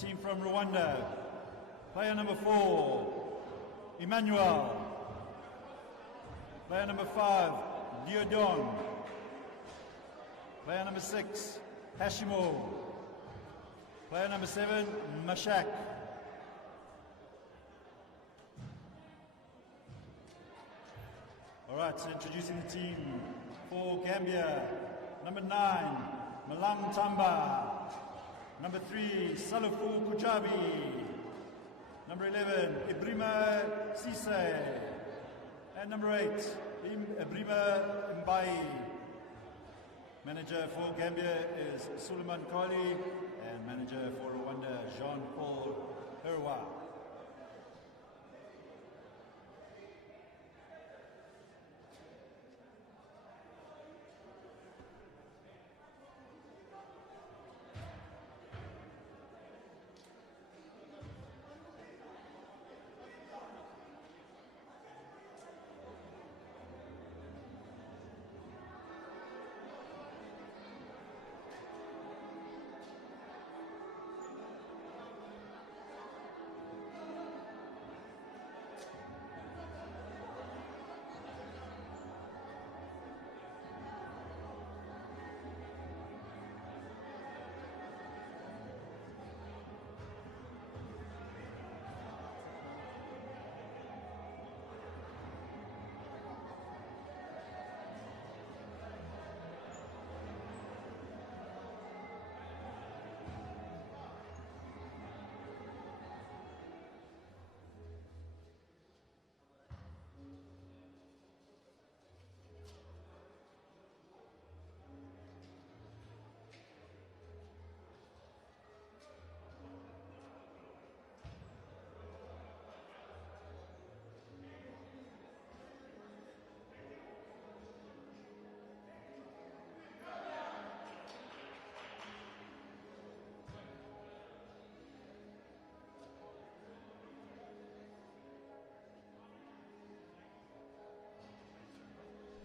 team from Rwanda. Player number 4, Emmanuel. Player number 5, Diodon. Player number 6, Hashimo. Player number 7, Mashak. All right, so introducing the team for Gambia. Number 9, Malang Tamba. Number 3, Salafu Kujabi. Number 11, Ibrima Sise. And number 8, Ibrima Mbai. Manager for Gambia is Suleiman Kali, and manager for Rwanda, Jean-Paul Herwa.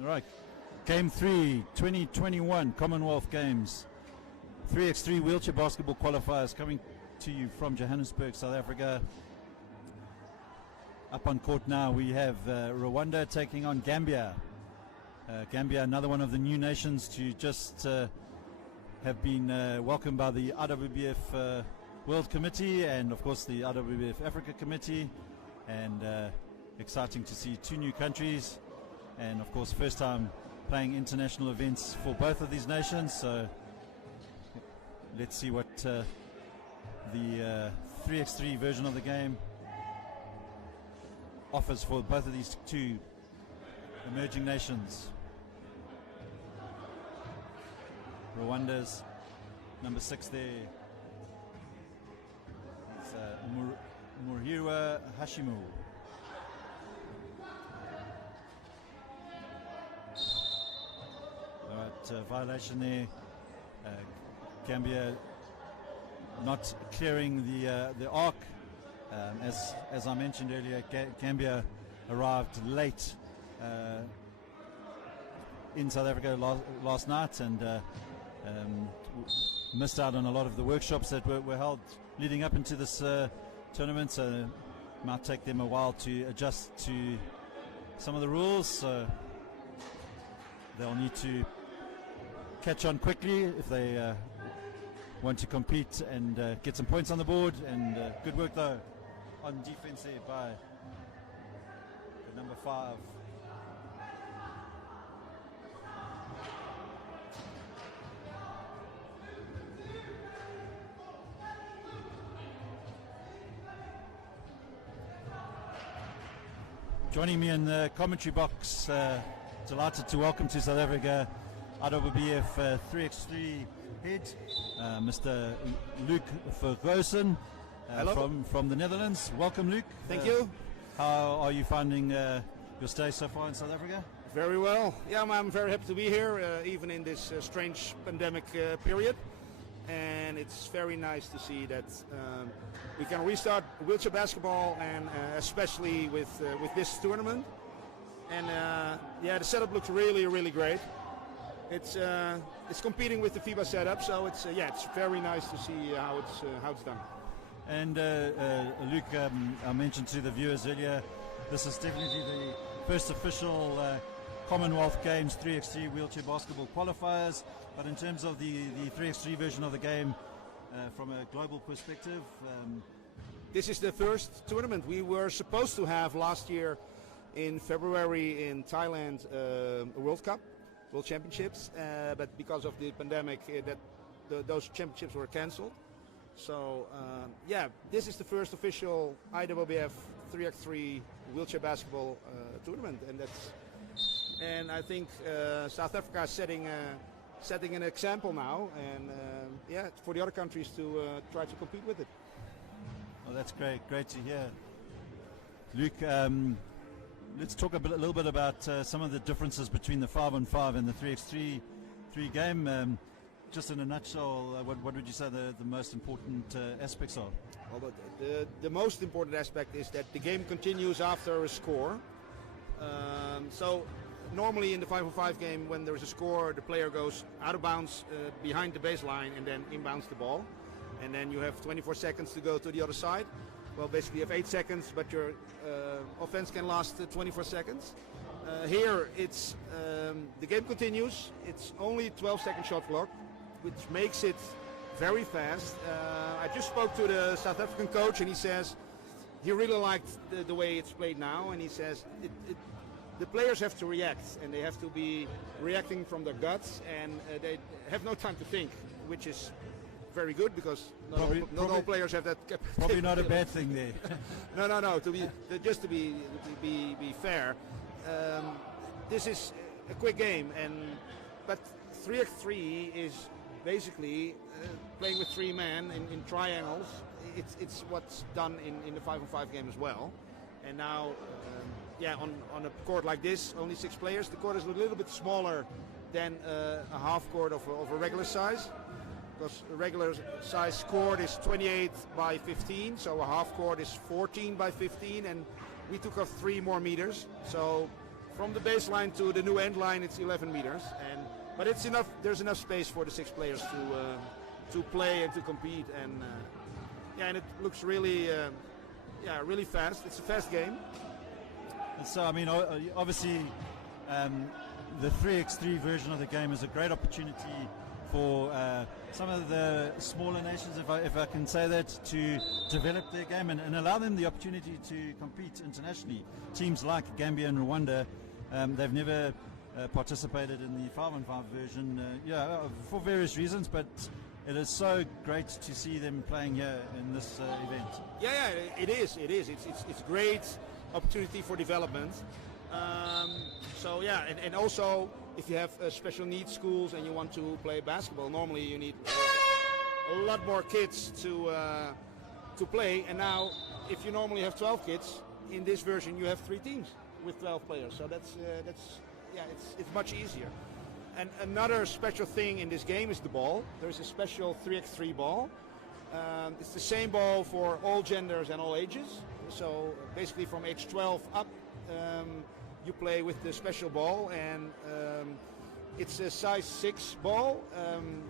All right, Game 3, 2021 Commonwealth Games. 3x3 wheelchair basketball qualifiers coming to you from Johannesburg, South Africa. Up on court now we have Rwanda taking on Gambia. Gambia, another one of the new nations to just have been welcomed by the IWBF World Committee and of course the IWBF Africa Committee, and exciting to see 2 new countries. And of course first time playing international events for both of these nations, so let's see what the 3x3 version of the game offers for both of these 2 emerging nations. Rwanda's number 6 there is Muhirwa Hashimu. Violation there. Gambia not clearing the arc. As I mentioned earlier, Gambia arrived late in South Africa last night and missed out on a lot of the workshops that were held leading up into this tournament. So it might take them a while to adjust to some of the rules. So they'll need to catch on quickly if they want to compete and get some points on the board. And good work though on defense there by the number 5. Joining me in the commentary box, delighted to welcome to South Africa IWBF 3x3 head, Mr. Luke Vergosen from the Netherlands. Welcome, Luke. Thank you. How are you finding your stay so far in South Africa? Very well. Yeah, I'm very happy to be here, even in this strange pandemic period. And it's very nice to see that we can restart wheelchair basketball, and especially with this tournament. And yeah, the setup looks really, really great. It's competing with the FIBA setup, so it's very nice to see how it's done. And Luke, I mentioned to the viewers earlier, this is definitely the first official Commonwealth Games 3x3 wheelchair basketball qualifiers. But in terms of the 3x3 version of the game, from a global perspective, this is the first tournament. We were supposed to have last year in February in Thailand a World Cup, World Championships, but because of the pandemic, those championships were cancelled. So yeah, this is the first official IWBF 3x3 wheelchair basketball tournament, and I think South Africa is setting an example now, and yeah, for the other countries to try to compete with it. Well, that's great to hear, Luke. Let's talk a little bit about some of the differences between the 5-on-5 and the 3x3 game. Just in a nutshell, what would you say the most important aspects are? Well, the most important aspect is that the game continues after a score. So normally in the 5-on-5 game, when there is a score, the player goes out of bounds behind the baseline and then inbounds the ball. And then you have 24 seconds to go to the other side. Well, basically you have 8 seconds, but your offense can last 24 seconds. Here, it's the game continues. It's only 12-second shot clock, which makes it very fast. I just spoke to the South African coach, and he says he really liked the way it's played now, and he says the players have to react, and they have to be reacting from their guts, and they have no time to think, which is very good, because not all players have that capacity. Probably not a bad thing there. No. Just to be fair, this is a quick game, but 3x3 is basically playing with 3 men in triangles. It's what's done in the 5-on-5 game as well. And now, yeah, on a court like this, only 6 players. The court is a little bit smaller than a half court of a regular size, because a regular size court is 28 by 15, so a half court is 14 by 15, and we took off 3 more meters. So from the baseline to the new end line, it's 11 meters, but it's enough. There's enough space for the 6 players to play and to compete, and yeah, and it looks really really fast. It's a fast game. And so, I mean, obviously, the 3x3 version of the game is a great opportunity for some of the smaller nations, if I can say that, to develop their game and allow them the opportunity to compete internationally. Teams like Gambia and Rwanda, they've never participated in the 5-on-5 version, for various reasons, but it is so great to see them playing here in this event. Yeah, it is. It's a great opportunity for development. So yeah, and also, if you have special needs schools and you want to play basketball, normally you need a lot more kids to play. And now, if you normally have 12 kids, in this version you have 3 teams with 12 players. So that's it's much easier. And another special thing in this game is the ball. There's a special 3x3 ball. It's the same ball for all genders and all ages. So basically, from age 12 up, you play with the special ball, and it's a size 6 ball.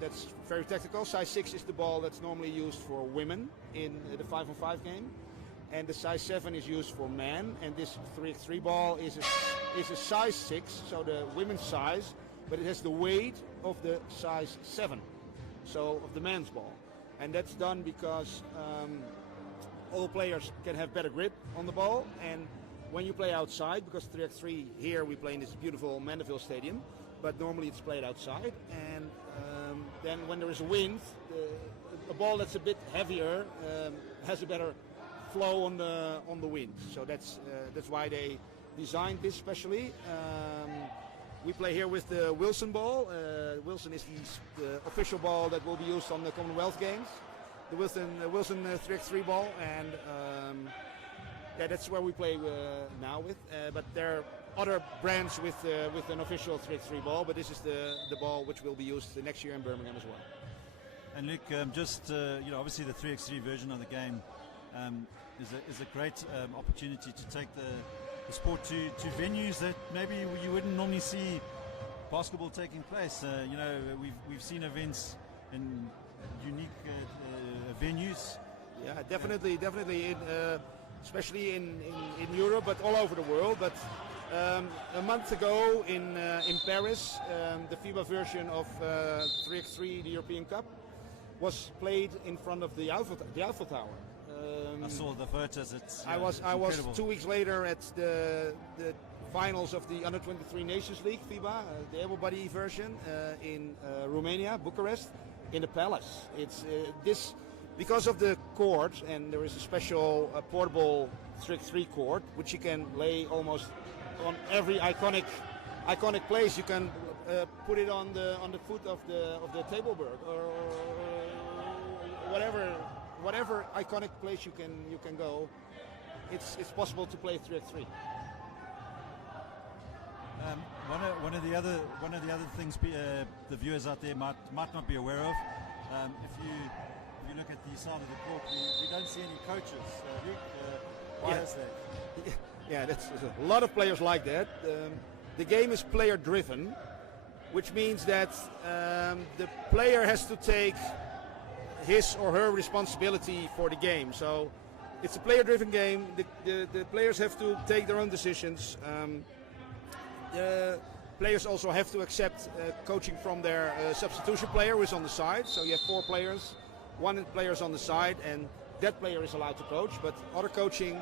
That's very technical. Size 6 is the ball that's normally used for women in the 5-on-5 game, and the size 7 is used for men. And this 3x3 ball is a size 6, so the women's size, but it has the weight of the size 7, so of the men's ball. And that's done because all players can have better grip on the ball, and when you play outside, because 3x3 here we play in this beautiful Mandeville Stadium, but normally it's played outside, and then when there is a wind, a ball that's a bit heavier has a better flow on the wind. So that's why they designed this specially. We play here with the Wilson ball. Wilson is the official ball that will be used on the Commonwealth Games. The Wilson 3x3 ball, and yeah, that's where we play now with. But there are other brands with an official 3x3 ball, but this is the ball which will be used next year in Birmingham as well. And Luke, obviously the 3x3 version of the game is a great opportunity to take the sport to venues that maybe you wouldn't normally see basketball taking place. We've seen events in unique venues. Yeah. definitely, definitely, especially in Europe, but all over the world. But a month ago in Paris, the FIBA version of 3x3, the European Cup, was played in front of the Eiffel Tower. I saw the photos. It's I was incredible. 2 weeks later at the finals of the Under-23 Nations League, FIBA, the everybody version in Romania, Bucharest, in the Palace. It's this because of the court, and there is a special portable 3x3 court which you can lay almost on every iconic place. You can put it on the foot of the Tableberg or whatever iconic place you can go. It's possible to play 3x3. One of the other things the viewers out there might not be aware of, if you look at the side of the court, we don't see any coaches. Why is that? Yeah, there's a lot of players like that. The game is player driven, which means that the player has to take his or her responsibility for the game. So it's a player-driven game. The players have to take their own decisions. The players also have to accept coaching from their substitution player who is on the side. So you have 4 players, 1 player is on the side, and that player is allowed to coach. But other coaching,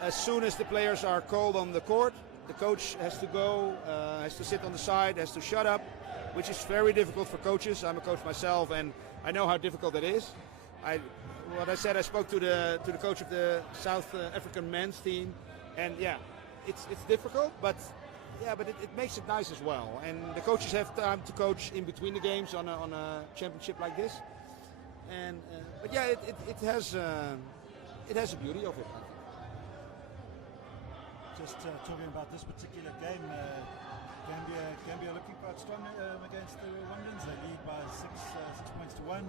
as soon as the players are called on the court, the coach has to go, has to sit on the side, has to shut up, which is very difficult for coaches. I'm a coach myself, and I know how difficult it is. I spoke to the coach of the South African men's team, and yeah, it's difficult, but it makes it nice as well. And the coaches have time to coach in between the games on a championship like this. And but yeah, it has a beauty of it. Just talking about this particular game, Gambia looking quite strong against the Rwandans. They lead by 6 points to 1.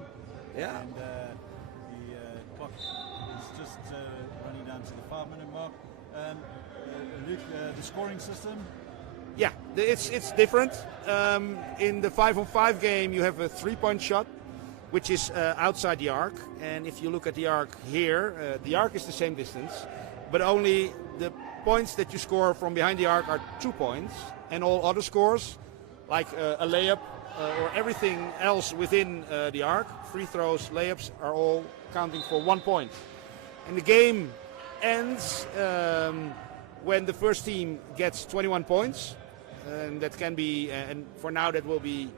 Yeah. And the clock is just running down to the 5-minute mark. Luke, the scoring system. Yeah, it's different. In the 5-on-5 game, you have a 3-point shot, which is outside the arc. And if you look at the arc here, the arc is the same distance, but only the points that you score from behind the arc are 2 points, and all other scores, like a layup or everything else within the arc, free throws, layups, are all counting for 1 point. And the game ends when the first team gets 21 points, and that can be, and for now that will be,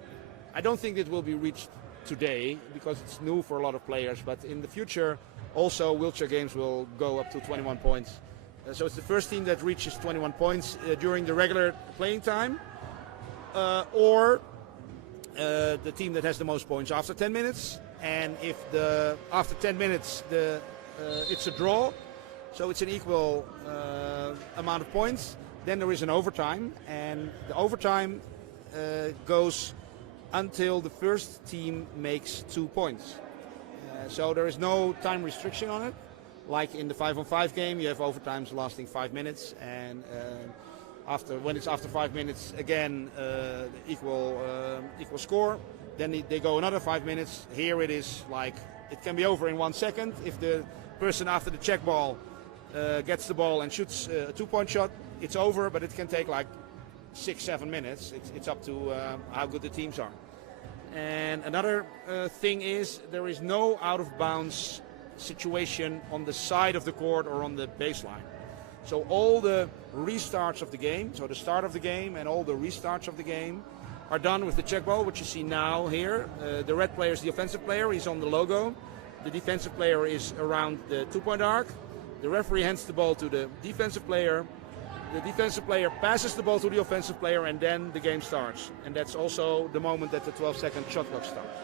I don't think it will be reached today because it's new for a lot of players, but in the future also wheelchair games will go up to 21 points. So it's the first team that reaches 21 points during the regular playing time, or the team that has the most points after 10 minutes. And if after 10 minutes it's a draw, so it's an equal amount of points, then there is an overtime, and the overtime goes until the first team makes 2 points. So there is no time restriction on it. Like in the 5-on-5 game, you have overtimes lasting 5 minutes, and when it's after 5 minutes, again equal score. Then they go another 5 minutes. Here it is like it can be over in 1 second if the person after the check ball gets the ball and shoots a 2-point shot. It's over, but it can take like 6-7 minutes. It's up to how good the teams are. And another thing is there is no out of bounds situation on the side of the court or on the baseline. So all the restarts of the game, so the start of the game and all the restarts of the game are done with the check ball, which you see now here. The red player is the offensive player, he's on the logo. The defensive player is around the 2-point arc. The referee hands the ball to the defensive player. The defensive player passes the ball to the offensive player, and then the game starts. And that's also the moment that the 12-second shot clock starts.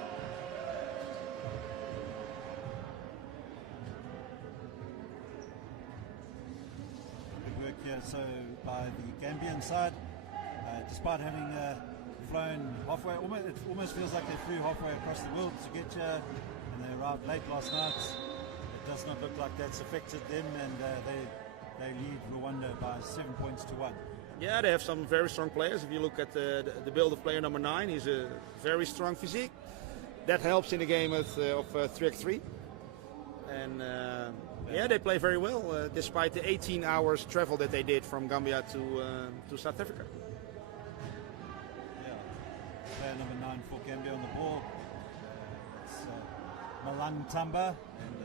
So by the Gambian side, despite having flown halfway, it almost feels like they flew halfway across the world to get here, and they arrived late last night. It does not look like that's affected them, and they lead Rwanda by 7 points to 1. Yeah, they have some very strong players. If you look at the build of player number 9, he's a very strong physique. That helps in the game of 3x3. and yeah, they play very well despite the 18 hours travel that they did from Gambia to South Africa. Yeah, player number 9 for Gambia on the ball. It's Malang Tamba, and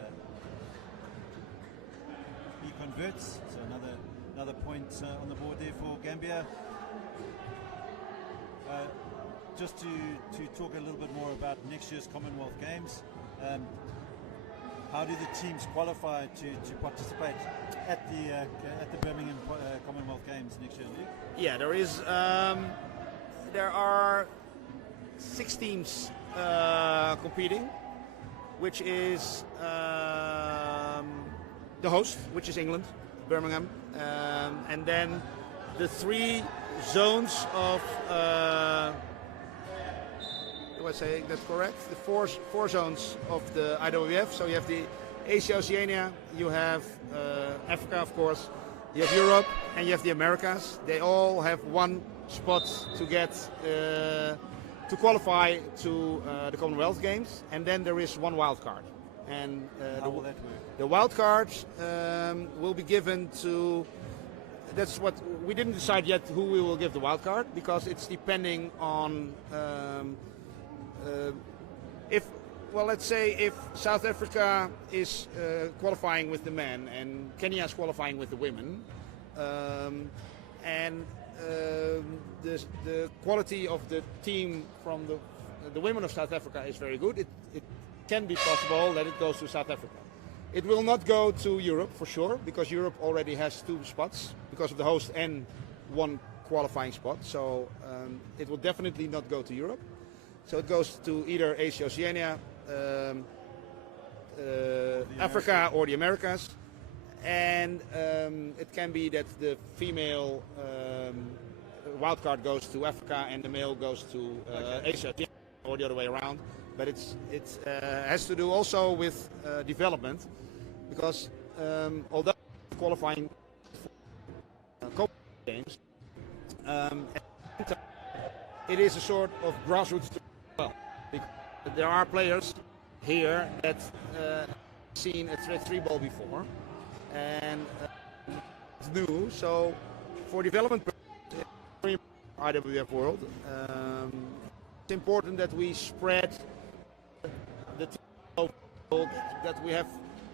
he converts. So another point on the board there for Gambia. Just to talk a little bit more about next year's Commonwealth Games. How do the teams qualify to participate at the Birmingham Commonwealth Games next year, Luke? Yeah, there are 6 teams competing, which is the host, which is England, Birmingham, and then the 3 zones of. Do I say that's correct? The four zones of the IWF. So you have the Asia, Oceania, you have Africa, of course, you have Europe, and you have the Americas. They all have one spot to get to qualify to the Commonwealth Games, and then there is one wild card. And how will that work? The wild card will be given to. That's what we didn't decide yet who we will give the wild card, because it's depending on. Let's say if South Africa is qualifying with the men and Kenya is qualifying with the women, and the quality of the team from the women of South Africa is very good, it can be possible that it goes to South Africa. It will not go to Europe for sure, because Europe already has 2 spots because of the host and 1 qualifying spot. So it will definitely not go to Europe. So it goes to either Asia, Oceania, Africa, or the Americas, and it can be that the female wildcard goes to Africa and the male goes to Asia, or the other way around. But it has to do also with development, because although qualifying for games, it is a sort of grassroots. Well, there are players here that seen a 3-ball before, and it's new. So for development purposes, IWF World, it's important that we spread the team, that we have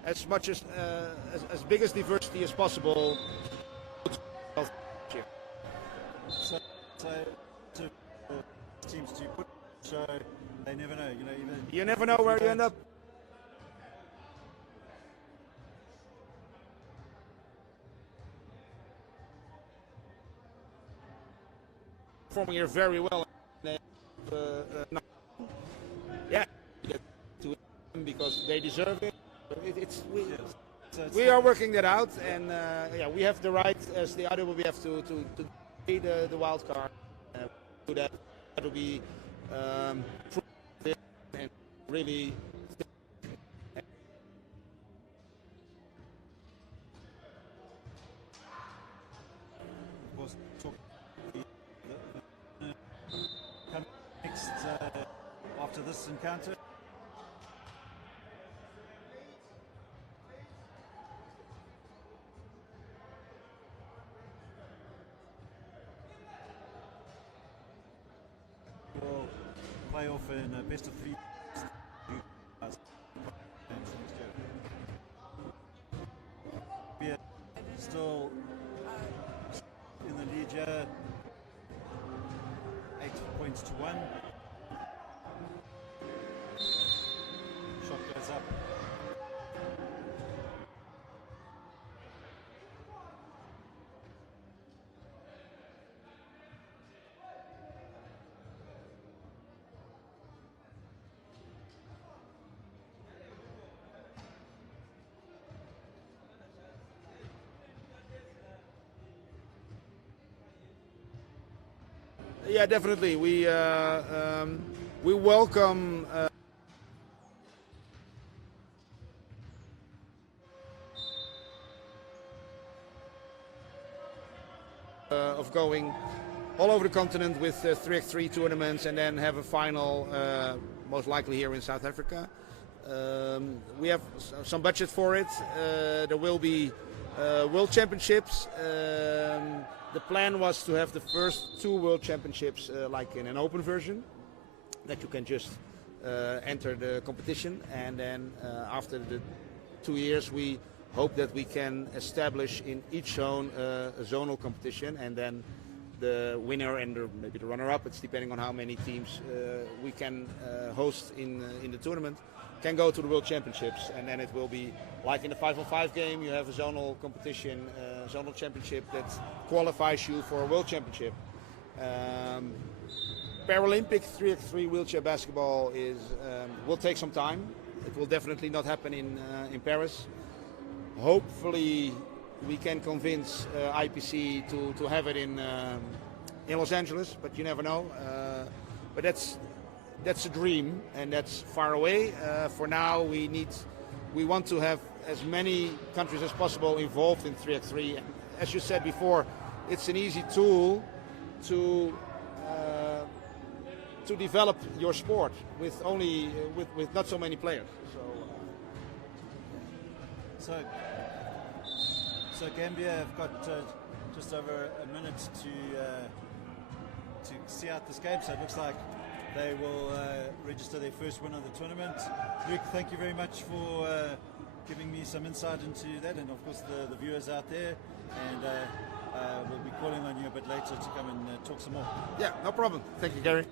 as much as big as diversity as possible. So teams to put, so they never know. You never know where you end up. Performing here very well. Yeah, to them because they deserve it. We are working that out, and yeah, we have the right as the IWF to be the wild card. Do that. That will be and really. Of course, talk next after this encounter. We'll play off in a best of 3 still in the lead here, 8 points to 1. Shot goes up. Yeah, definitely. We welcome of going all over the continent with 3x3 tournaments and then have a final, most likely here in South Africa. We have some budget for it. There will be World Championships. The plan was to have the first 2 World Championships like in an open version, that you can just enter the competition, and then after the 2 years we hope that we can establish in each zone a zonal competition, and then the winner and maybe the runner-up, it's depending on how many teams we can host in the tournament, can go to the World Championships. And then it will be like in the 5-on-5 game, you have a zonal competition, zonal championship that qualifies you for a World Championship. Paralympic 3x3 wheelchair basketball will take some time. It will definitely not happen in Paris. Hopefully we can convince IPC to have it in Los Angeles, but you never know. But that's a dream, and that's far away. For now, we want to have as many countries as possible involved in 3x3. And as you said before, it's an easy tool to develop your sport with not so many players. So Gambia have got just over a minute to see out this game. So it looks like they will register their first win of the tournament. Luke, thank you very much for giving me some insight into that, and of course the viewers out there. And we'll be calling on you a bit later to come and talk some more. Yeah, no problem. Thank you, Gary.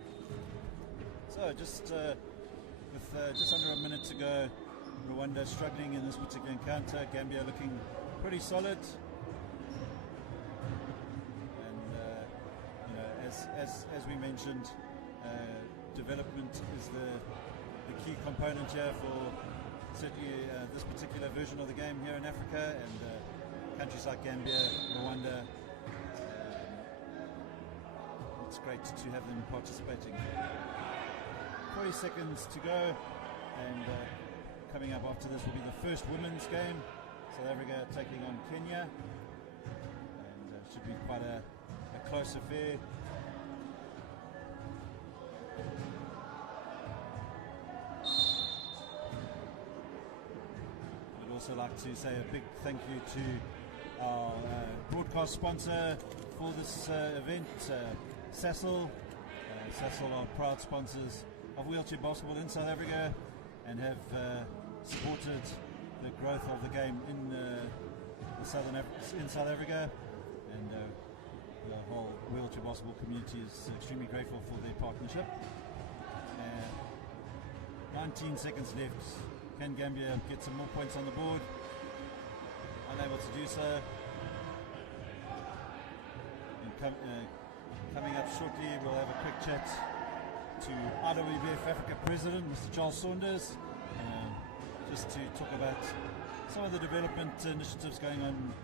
So just with just under a minute to go, Rwanda struggling in this particular encounter. Gambia looking pretty solid. And as we mentioned, development is the key component here for certainly this particular version of the game here in Africa, and countries like Gambia, Rwanda, it's great to have them participating. 40 seconds to go, and coming up after this will be the first women's game. South Africa taking on Kenya, and it should be quite a close affair. I'd also like to say a big thank you to our broadcast sponsor for this event, Sasol. Sasol are proud sponsors of wheelchair basketball in South Africa, and have supported the growth of the game in South Africa, and the whole wheelchair basketball community is extremely grateful for their partnership. 19 seconds left. Can Gambia get some more points on the board? Unable to do so. And coming up shortly, we'll have a quick chat to IWBF Africa President, Mr. Charles Saunders, just to talk about some of the development initiatives going on,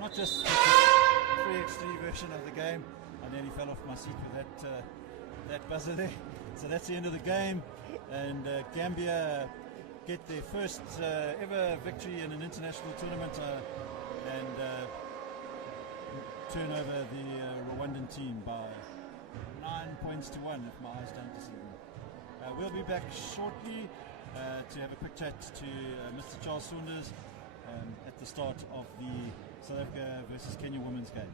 not just with the 3x3 version of the game. I nearly fell off my seat with that buzzer there. So that's the end of the game, and Gambia get their first ever victory in an international tournament, and turn over the Rwandan team by 9 points to 1, if my eyes don't deceive me. We'll be back shortly to have a quick chat to Mr. Charles Saunders at the start of the South Africa versus Kenya women's game.